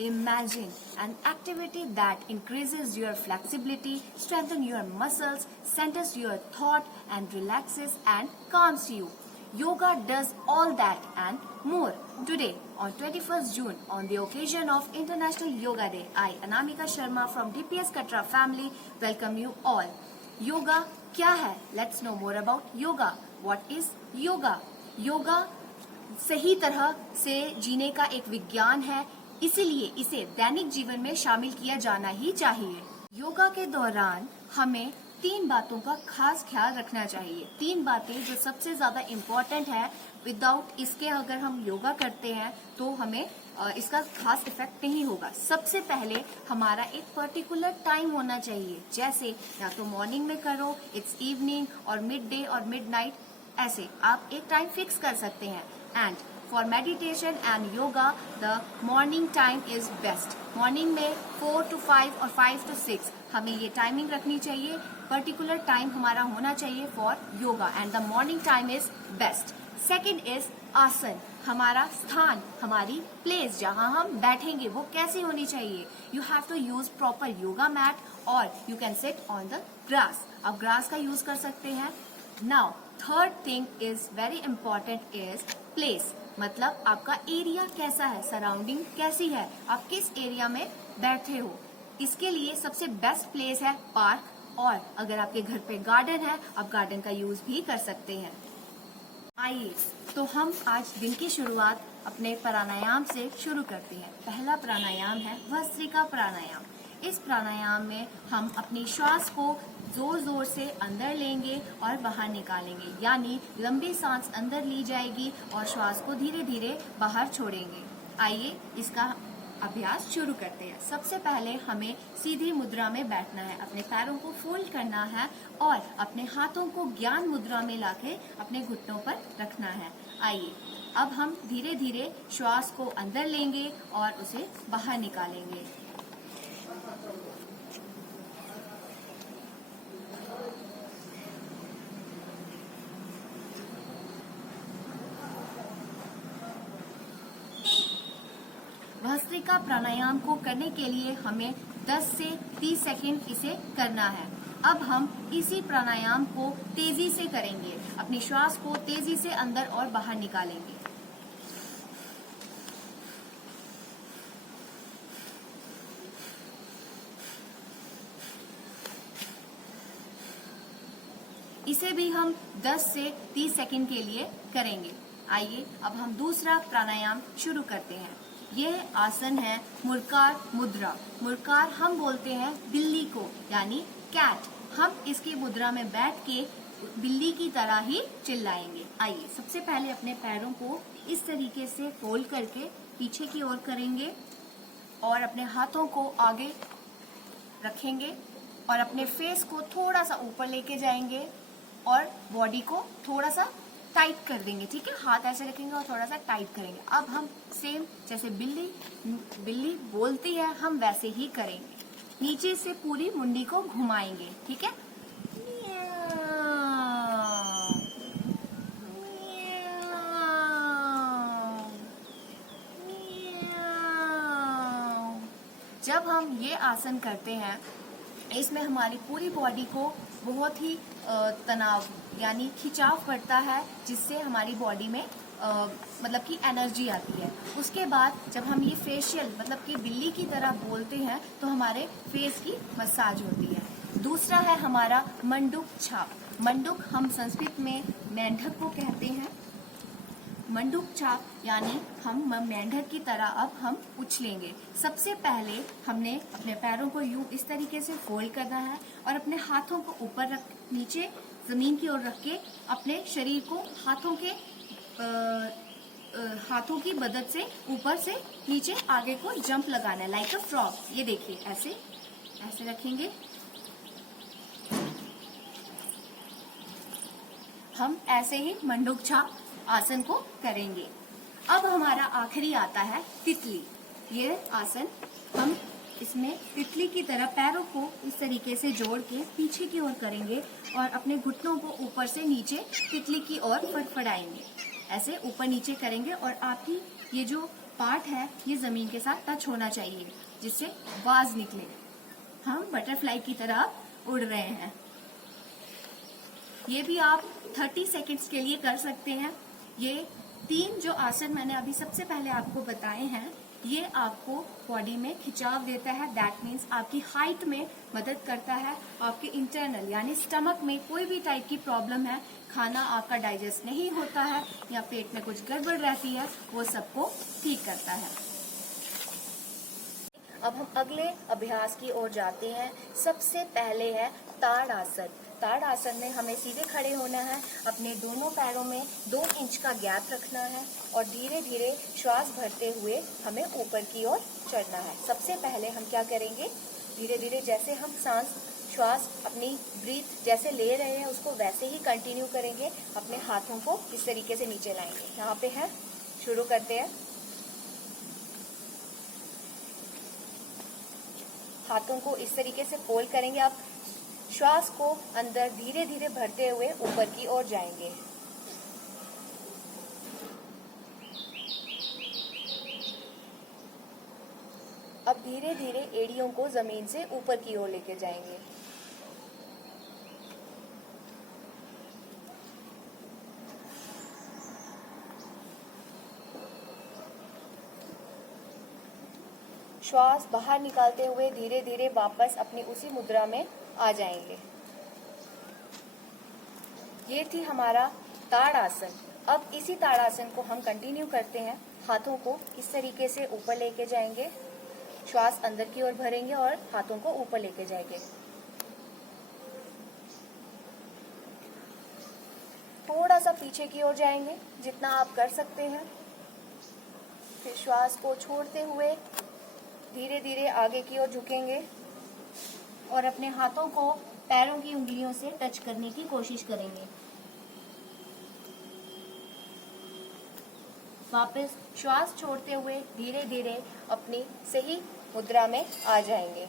Imagine an activity that increases your flexibility, strengthens your muscles, centers your thought and relaxes and calms you. Yoga does all that and more. Today, on 21st June, on the occasion of International Yoga Day, I, Anamika Sharma from DPS Katra family, welcome you all. Yoga क्या है? Let's know more about yoga. What is yoga? Yoga सही तरह से जीने का एक विज्ञान है, इसीलिए इसे दैनिक जीवन में शामिल किया जाना ही चाहिए। योगा के दौरान हमें 3 बातों का खास ख्याल रखना चाहिए। 3 बातें जो सबसे ज्यादा इम्पोर्टेंट है, विदाउट इसके अगर हम योगा करते हैं तो हमें इसका खास इफेक्ट नहीं होगा। सबसे पहले हमारा एक पर्टिकुलर टाइम होना चाहिए, जैसे या तो मॉर्निंग में करो, इट्स इवनिंग और मिड डे और मिड नाइट, ऐसे आप एक टाइम फिक्स कर सकते हैं। And for meditation and yoga the morning time is best. Morning में 4 to 5 और 5 to 6 हमें ये टाइमिंग रखनी चाहिए। पर्टिकुलर टाइम हमारा होना चाहिए for yoga and the morning time is best. Second is आसन। हमारा स्थान, हमारी प्लेस जहां हम बैठेंगे वो कैसी होनी चाहिए। You have to use proper yoga mat और you can sit on the grass. आप ग्रास का यूज कर सकते हैं। Now third thing is very important is place, मतलब आपका एरिया कैसा है, सराउंडिंग कैसी है, आप किस एरिया में बैठे हो। इसके लिए सबसे बेस्ट प्लेस है पार्क, और अगर आपके घर पे गार्डन है आप गार्डन का यूज भी कर सकते हैं। आइए तो हम आज दिन की शुरुआत अपने प्राणायाम से शुरू करते हैं। पहला प्राणायाम है भस्त्रिका प्राणायाम। इस प्राणायाम में हम अपनी श्वास को जोर जोर से अंदर लेंगे और बाहर निकालेंगे, यानी लंबी सांस अंदर ली जाएगी और श्वास को धीरे धीरे बाहर छोड़ेंगे। आइए इसका अभ्यास शुरू करते हैं। सबसे पहले हमें सीधी मुद्रा में बैठना है, अपने पैरों को फोल्ड करना है और अपने हाथों को ज्ञान मुद्रा में लाके अपने घुटनों पर रखना है। आइए अब हम धीरे धीरे श्वास को अंदर लेंगे और उसे बाहर निकालेंगे। भस्त्रिका प्राणायाम को करने के लिए हमें 10 से 30 सेकंड इसे करना है। अब हम इसी प्राणायाम को तेजी से करेंगे, अपनी श्वास को तेजी से अंदर और बाहर निकालेंगे। इसे भी हम 10 से 30 सेकंड के लिए करेंगे। आइए अब हम दूसरा प्राणायाम शुरू करते हैं। यह आसन है मुर्कार मुद्रा। मुर्कार हम बोलते हैं बिल्ली को, यानी कैट। हम इसकी मुद्रा में बैठ के बिल्ली की तरह ही चिल्लाएंगे। आइए सबसे पहले अपने पैरों को इस तरीके से फोल्ड करके पीछे की ओर करेंगे और अपने हाथों को आगे रखेंगे और अपने फेस को थोड़ा सा ऊपर लेके जाएंगे और बॉडी को थोड़ा सा टाइट कर देंगे। ठीक है, हाथ ऐसे रखेंगे और थोड़ा सा टाइट करेंगे। अब हम सेम जैसे बिल्ली बोलती है हम वैसे ही करेंगे। नीचे से पूरी मुंडी को घुमाएंगे। ठीक है, जब हम ये आसन करते हैं इसमें हमारी पूरी बॉडी को बहुत ही तनाव यानी खिंचाव पड़ता है, जिससे हमारी बॉडी में मतलब कि एनर्जी आती है। उसके बाद जब हम ये फेशियल मतलब कि बिल्ली की तरह बोलते हैं तो हमारे फेस की मसाज होती है। दूसरा है हमारा मंडूक छाप। मंडूक हम संस्कृत में मेंढक को कहते हैं। मंडूक छाप यानी हम मेंढक की तरह अब हम उछलेंगे। सबसे पहले हमने अपने पैरों को यूं इस तरीके से फोल्ड करना है और अपने हाथों को ऊपर रख नीचे जमीन की ओर रख के अपने शरीर को हाथों की मदद से ऊपर से नीचे आगे को जंप लगाना है, लाइक अ फ्रॉग। ये देखिए ऐसे ऐसे रखेंगे। हम ऐसे ही मंडूक छाप आसन को करेंगे। अब हमारा आखिरी आता है तितली। ये आसन हम इसमें तितली की तरह पैरों को इस तरीके से जोड़ के पीछे की ओर करेंगे और अपने घुटनों को ऊपर से नीचे तितली की ओर फड़फड़ाएंगे। ऐसे ऊपर नीचे करेंगे और आपकी ये जो पार्ट है ये जमीन के साथ टच होना चाहिए जिससे आवाज निकले। हम बटरफ्लाई की तरह उड़ रहे हैं। ये भी आप 30 सेकेंड्स के लिए कर सकते हैं। ये 3 जो आसन मैंने अभी सबसे पहले आपको बताए हैं, ये आपको बॉडी में खिंचाव देता है। दैट मीन्स आपकी हाइट में मदद करता है। आपके इंटरनल यानी स्टमक में कोई भी टाइप की प्रॉब्लम है, खाना आपका डाइजेस्ट नहीं होता है या पेट में कुछ गड़बड़ रहती है, वो सबको ठीक करता है। अब हम अगले अभ्यास की ओर जाते हैं। सबसे पहले है ताड़ासन। ताड़ासन में हमें सीधे खड़े होना है, अपने दोनों पैरों में 2 इंच का गैप रखना है और धीरे धीरे श्वास भरते हुए हमें ऊपर की ओर चढ़ना है। सबसे पहले हम क्या करेंगे, धीरे धीरे जैसे हम श्वास अपनी ब्रीथ जैसे ले रहे हैं उसको वैसे ही कंटिन्यू करेंगे। अपने हाथों को इस तरीके से नीचे लाएंगे। यहाँ पे है, शुरू करते हैं। हाथों को इस तरीके से फोल्ड करेंगे। आप श्वास को अंदर धीरे धीरे भरते हुए ऊपर की ओर जाएंगे। अब धीरे धीरे एड़ियों को जमीन से ऊपर की ओर लेके जाएंगे। श्वास बाहर निकालते हुए धीरे धीरे वापस अपनी उसी मुद्रा में आ जाएंगे। ये थी हमारा ताड़ासन। अब इसी ताड़ासन को हम कंटिन्यू करते हैं। हाथों को इस तरीके से ऊपर लेके जाएंगे, श्वास अंदर की ओर भरेंगे और हाथों को ऊपर लेके जाएंगे। थोड़ा सा पीछे की ओर जाएंगे जितना आप कर सकते हैं। फिर श्वास को छोड़ते हुए धीरे धीरे आगे की ओर झुकेंगे और अपने हाथों को पैरों की उंगलियों से टच करने की कोशिश करेंगे। वापस श्वास छोड़ते हुए धीरे धीरे अपनी सही मुद्रा में आ जाएंगे।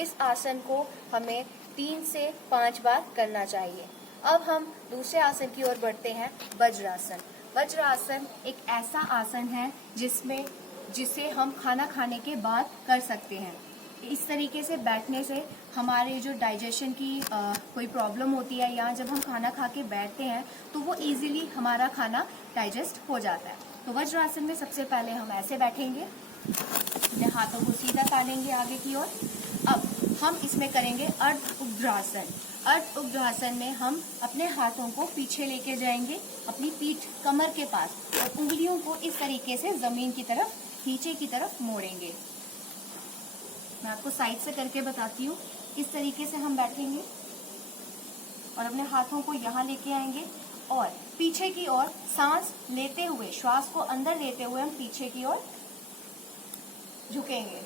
इस आसन को हमें 3 से 5 बार करना चाहिए। अब हम दूसरे आसन की ओर बढ़ते हैं, वज्रासन। वज्रासन एक ऐसा आसन है जिसे हम खाना खाने के बाद कर सकते हैं। इस तरीके से बैठने से हमारे जो डाइजेशन की कोई प्रॉब्लम होती है या जब हम खाना खा के बैठते हैं तो वो इजीली हमारा खाना डाइजेस्ट हो जाता है। तो वज्रासन में सबसे पहले हम ऐसे बैठेंगे, अपने हाथों को सीधा तानेंगे आगे की ओर। अब हम इसमें करेंगे अर्ध उग्रासन। अर्ध उग्रासन में हम अपने हाथों को पीछे लेके जाएंगे अपनी पीठ कमर के पास और उंगलियों को इस तरीके से जमीन की तरफ नीचे की तरफ मोड़ेंगे। मैं आपको साइड से करके बताती हूँ। इस तरीके से हम बैठेंगे और अपने हाथों को यहाँ लेके आएंगे और पीछे की ओर सांस लेते हुए, श्वास को अंदर लेते हुए हम पीछे की ओर झुकेंगे।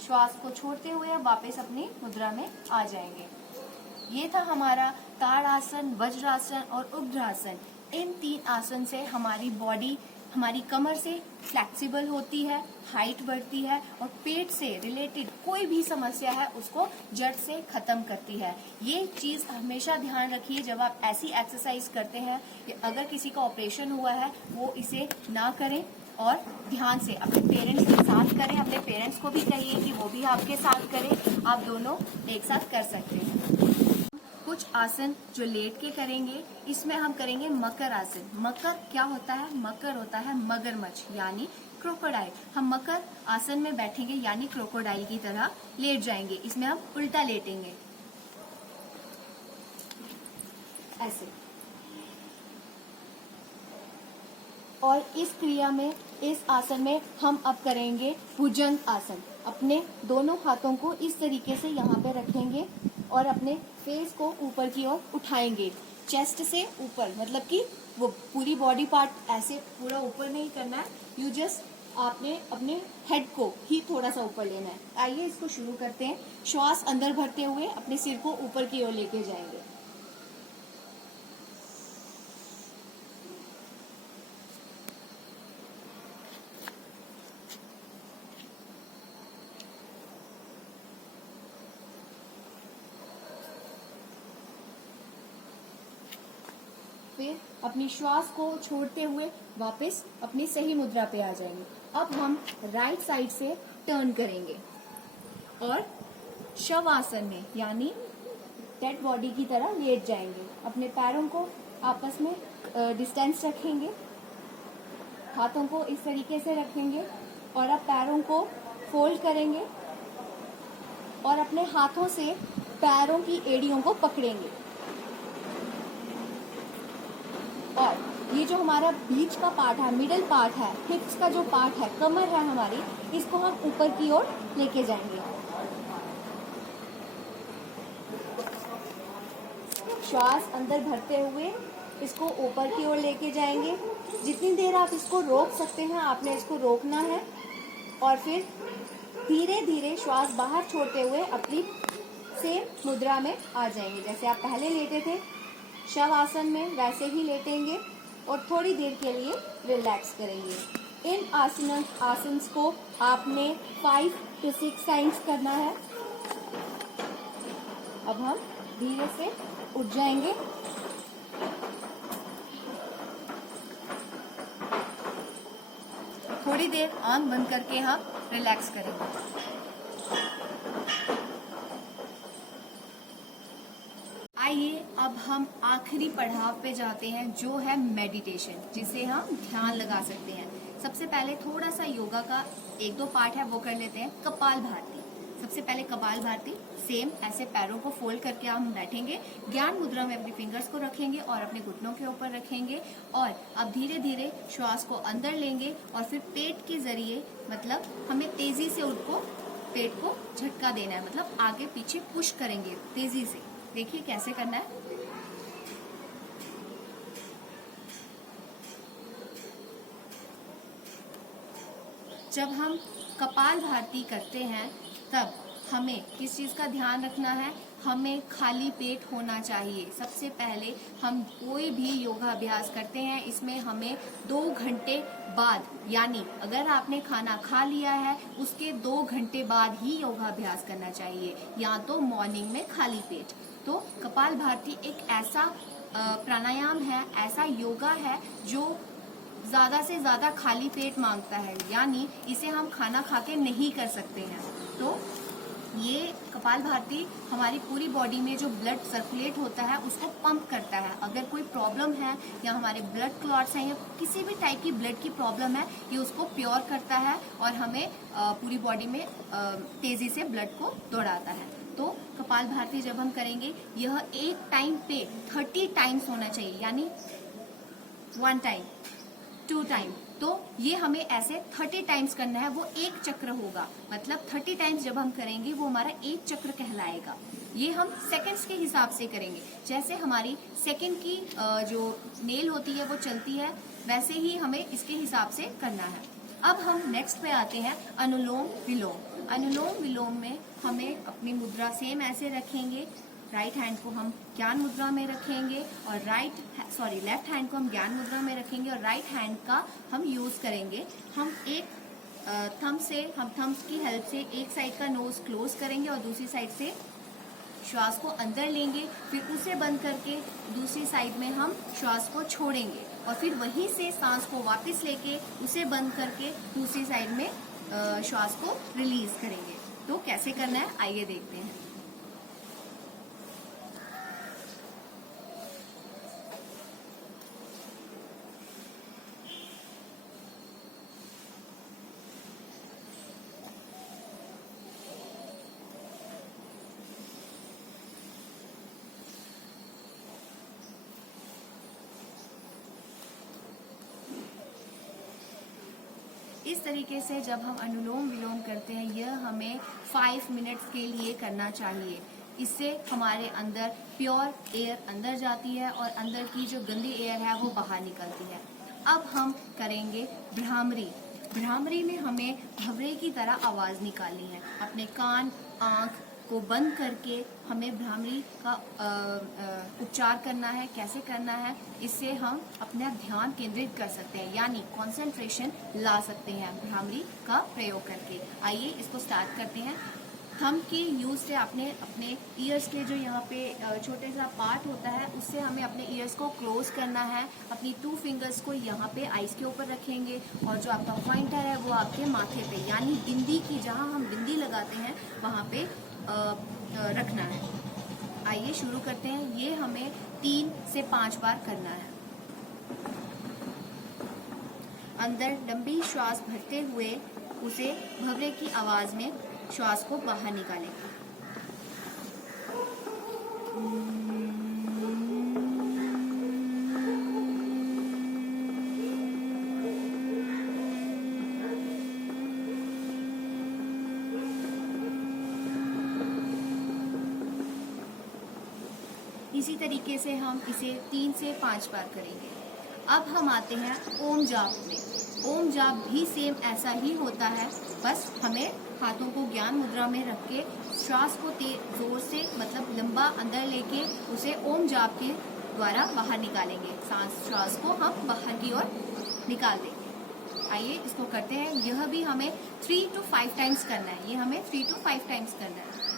श्वास को छोड़ते हुए वापस अपनी मुद्रा में आ जाएंगे। ये था हमारा ताड़ासन, वज्रासन और उग्रासन। इन 3 आसन से हमारी बॉडी, हमारी कमर से फ्लेक्सिबल होती है, हाइट बढ़ती है और पेट से रिलेटेड कोई भी समस्या है उसको जड़ से खत्म करती है। ये चीज हमेशा ध्यान रखिए जब आप ऐसी एक्सरसाइज करते हैं। अगर किसी का ऑपरेशन हुआ है वो इसे ना करें और ध्यान से अपने पेरेंट्स के साथ करें। अपने पेरेंट्स को भी कहिए कि वो भी आपके साथ करें। आप दोनों एक साथ कर सकते हैं। कुछ आसन जो लेट के करेंगे, इसमें हम करेंगे मकर आसन। मकर क्या होता है? मकर होता है मगरमच्छ यानी क्रोकोडाइल। हम मकर आसन में बैठेंगे यानी क्रोकोडाइल की तरह लेट जाएंगे। इसमें हम उल्टा लेटेंगे ऐसे। और इस क्रिया में, इस आसन में हम अब करेंगे भुजंग आसन। अपने दोनों हाथों को इस तरीके से यहाँ पे रखेंगे और अपने फेस को ऊपर की ओर उठाएंगे, चेस्ट से ऊपर, मतलब कि वो पूरी बॉडी पार्ट ऐसे पूरा ऊपर नहीं करना है। यू जस्ट आपने अपने हेड को ही थोड़ा सा ऊपर लेना है। आइए इसको शुरू करते हैं। श्वास अंदर भरते हुए अपने सिर को ऊपर की ओर लेके जाएंगे। अपनी श्वास को छोड़ते हुए वापस अपनी सही मुद्रा पे आ जाएंगे। अब हम राइट साइड से टर्न करेंगे और शवासन में यानी डेड बॉडी की तरह लेट जाएंगे। अपने पैरों को आपस में डिस्टेंस रखेंगे, हाथों को इस तरीके से रखेंगे और अब पैरों को फोल्ड करेंगे और अपने हाथों से पैरों की एड़ियों को पकड़ेंगे और ये जो हमारा बीच का पार्ट है, मिडिल पार्ट है, हिप्स का जो पार्ट है, कमर है हमारी, इसको हम ऊपर की ओर लेके जाएंगे। श्वास अंदर भरते हुए इसको ऊपर की ओर लेके जाएंगे। जितनी देर आप इसको रोक सकते हैं आपने इसको रोकना है और फिर धीरे धीरे श्वास बाहर छोड़ते हुए अपनी सेम मुद्रा में आ जाएंगे। जैसे आप पहले लेटे थे शव आसन में वैसे ही लेटेंगे और थोड़ी देर के लिए रिलैक्स करेंगे। इन आसन्स को आपने 5 to 6 टाइम्स करना है। अब हम धीरे से उठ जाएंगे। थोड़ी देर आंख बंद करके हम रिलैक्स करेंगे। आइए अब हम आखिरी पड़ाव पे जाते हैं जो है मेडिटेशन, जिसे हम ध्यान लगा सकते हैं। सबसे पहले थोड़ा सा योगा का 1-2 पार्ट है वो कर लेते हैं। कपालभाति। सबसे पहले कपालभाति सेम ऐसे पैरों को फोल्ड करके हम बैठेंगे, ज्ञान मुद्रा में अपनी फिंगर्स को रखेंगे और अपने घुटनों के ऊपर रखेंगे और अब धीरे धीरे श्वास को अंदर लेंगे और फिर पेट के जरिए मतलब हमें तेजी से उनको पेट को झटका देना है, मतलब आगे पीछे पुश करेंगे तेजी से। देखिए कैसे करना है। जब हम कपालभाति करते हैं तब हमें किस चीज का ध्यान रखना है, हमें खाली पेट होना चाहिए। सबसे पहले हम कोई भी योगाभ्यास करते हैं इसमें हमें 2 घंटे बाद, यानी अगर आपने खाना खा लिया है उसके 2 घंटे बाद ही योगाभ्यास करना चाहिए, या तो मॉर्निंग में खाली पेट। तो कपालभाति एक ऐसा प्राणायाम है, ऐसा योगा है जो ज्यादा से ज्यादा खाली पेट मांगता है, यानी इसे हम खाना खा के नहीं कर सकते हैं। तो ये कपालभाति हमारी पूरी बॉडी में जो ब्लड सर्कुलेट होता है उसको पंप करता है। अगर कोई प्रॉब्लम है या हमारे ब्लड क्लॉट्स हैं या किसी भी टाइप की ब्लड की प्रॉब्लम है, ये उसको प्योर करता है और हमें पूरी बॉडी में तेजी से ब्लड को दौड़ाता है। तो कपालभाति जब हम करेंगे यह एक टाइम पे 30 टाइम्स होना चाहिए, यानी 1 टाइम 2 टाइम। तो ये हमें ऐसे 30 टाइम्स करना है, वो एक चक्र होगा, मतलब 30 टाइम्स जब हम करेंगे वो हमारा एक चक्र कहलाएगा। ये हम सेकंड्स के हिसाब से करेंगे, जैसे हमारी सेकंड की जो नेल होती है वो चलती है, वैसे ही हमें इसके हिसाब से करना है। अब हम नेक्स्ट पे आते हैं अनुलोम विलोम। अनुलोम विलोम में हमें अपनी मुद्रा सेम ऐसे रखेंगे, राइट हैंड को हम ज्ञान मुद्रा में रखेंगे और लेफ्ट हैंड को हम ज्ञान मुद्रा में रखेंगे और राइट हैंड का हम यूज करेंगे। हम एक थम्स की हेल्प से एक साइड का नोज क्लोज करेंगे और दूसरी साइड से श्वास को अंदर लेंगे, फिर उसे बंद करके दूसरी साइड में हम श्वास को छोड़ेंगे और फिर वहीं से सांस को वापस लेके उसे बंद करके दूसरी साइड में श्वास को रिलीज करेंगे। तो कैसे करना है आइए देखते हैं। इस तरीके से जब हम अनुलोम विलोम करते हैं यह हमें 5 मिनट्स के लिए करना चाहिए। इससे हमारे अंदर प्योर एयर अंदर जाती है और अंदर की जो गंदी एयर है वो बाहर निकलती है। अब हम करेंगे भ्रामरी। भ्रामरी में हमें भंवरे की तरह आवाज निकालनी है। अपने कान आंख को बंद करके हमें भ्रामरी का उच्चार करना है। कैसे करना है, इससे हम अपना ध्यान केंद्रित कर सकते हैं, यानी कंसंट्रेशन ला सकते हैं भ्रामरी का प्रयोग करके। आइए इसको स्टार्ट करते हैं। थंब के यूज से आपने अपने ईयर्स के जो यहाँ पे छोटे सा पार्ट होता है उससे हमें अपने ईयर्स को क्लोज करना है। अपनी 2 फिंगर्स को यहाँ पे आईज के ऊपर रखेंगे और जो आपका पॉइंटर है वो आपके माथे पे यानी बिंदी की, जहाँ हम बिंदी लगाते हैं वहाँ पे रखना है। आइए शुरू करते हैं। ये हमें 3 से 5 बार करना है। अंदर लंबी श्वास भरते हुए उसे भंवरे की आवाज में श्वास को बाहर निकालेंगे। इसी तरीके से हम इसे 3 से 5 बार करेंगे। अब हम आते हैं ओम जाप में। ओम जाप भी सेम ऐसा ही होता है, बस हमें हाथों को ज्ञान मुद्रा में रख के श्वास को जोर से मतलब लंबा अंदर लेके उसे ओम जाप के द्वारा बाहर निकालेंगे। श्वास को हम बाहर की ओर निकाल देंगे। आइए इसको करते हैं। यह भी हमें 3 to 5 टाइम्स करना है। ये हमें 3 to 5 टाइम्स करना है।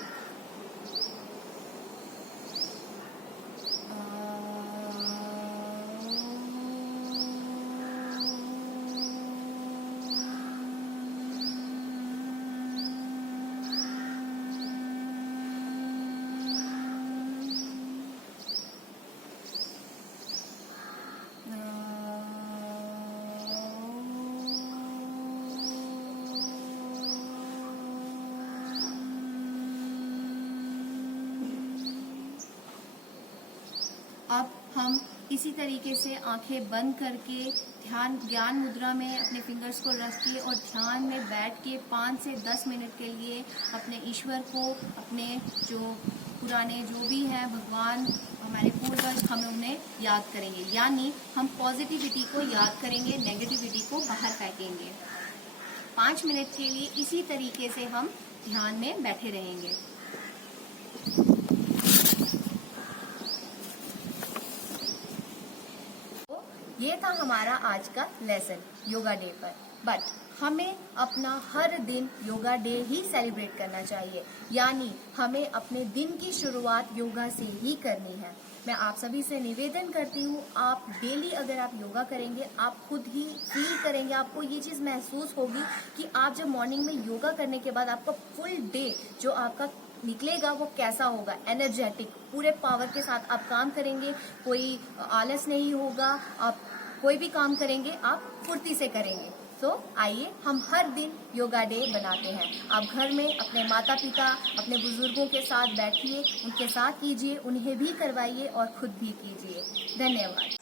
अब हम इसी तरीके से आंखें बंद करके ज्ञान मुद्रा में अपने फिंगर्स को रखिए और ध्यान में बैठ के 5 से 10 मिनट के लिए अपने ईश्वर को, अपने जो पुराने जो भी हैं भगवान, हमारे पूर्वज, हमें उन्हें याद करेंगे। यानी हम पॉजिटिविटी को याद करेंगे, नेगेटिविटी को बाहर फेंकेंगे। 5 मिनट के लिए इसी तरीके से हम ध्यान में बैठे रहेंगे। ये था हमारा आज का लेसन योगा डे पर। बट हमें अपना हर दिन योगा डे ही सेलिब्रेट करना चाहिए, यानी हमें अपने दिन की शुरुआत योगा से ही करनी है। मैं आप सभी से निवेदन करती हूँ, आप डेली अगर आप योगा करेंगे, आप खुद ही फील करेंगे, आपको ये चीज़ महसूस होगी कि आप जब मॉर्निंग में योगा करने के बाद आपका फुल डे जो आपका निकलेगा वो कैसा होगा। एनर्जेटिक, पूरे पावर के साथ आप काम करेंगे, कोई आलस नहीं होगा, आप कोई भी काम करेंगे आप फुर्ती से करेंगे। तो आइए हम हर दिन योगा डे बनाते हैं। आप घर में अपने माता पिता, अपने बुजुर्गों के साथ बैठिए, उनके साथ कीजिए, उन्हें भी करवाइए और खुद भी कीजिए। धन्यवाद।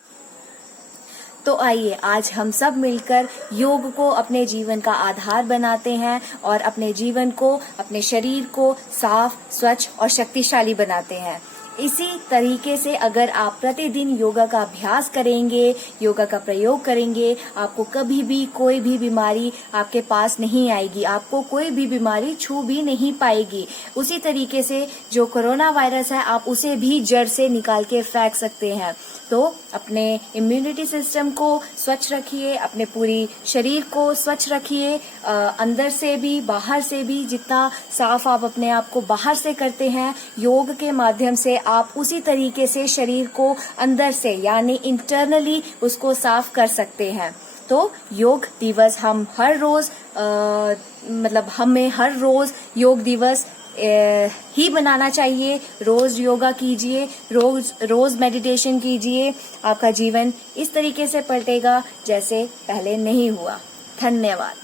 तो आइए आज हम सब मिलकर योग को अपने जीवन का आधार बनाते हैं और अपने जीवन को, अपने शरीर को साफ, स्वच्छ और शक्तिशाली बनाते हैं। इसी तरीके से अगर आप प्रतिदिन योगा का अभ्यास करेंगे, योगा का प्रयोग करेंगे, आपको कभी भी कोई भी बीमारी आपके पास नहीं आएगी, आपको कोई भी बीमारी छू भी नहीं पाएगी। उसी तरीके से जो कोरोना वायरस है आप उसे भी जड़ से निकाल के फेंक सकते हैं। तो अपने इम्यूनिटी सिस्टम को स्वच्छ रखिए, अपने पूरी शरीर को स्वच्छ रखिए, अंदर से भी बाहर से भी। जितना साफ आप अपने आप को बाहर से करते हैं, योग के माध्यम से आप उसी तरीके से शरीर को अंदर से यानी इंटरनली उसको साफ कर सकते हैं। तो योग दिवस हम हर रोज हमें हर रोज योग दिवस ही बनाना चाहिए। रोज योगा कीजिए, रोज मेडिटेशन कीजिए। आपका जीवन इस तरीके से पलटेगा जैसे पहले नहीं हुआ। धन्यवाद।